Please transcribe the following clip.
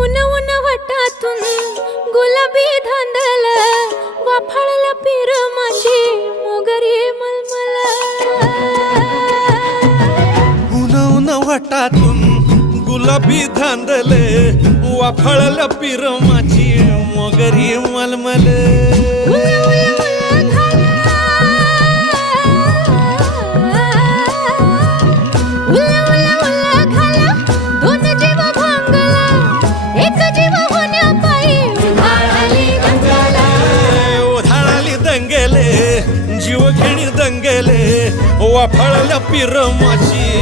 उन उन वटातून गुलाबी धांदल वाफाळल्या पिरमाची मोगरी मलमल उन उन वटातून गुलाबी धांदले वाफाळल्या पिरमाची मोगरी मलमल जीव घेणी दंगेले वाफाळल्या पिरमाची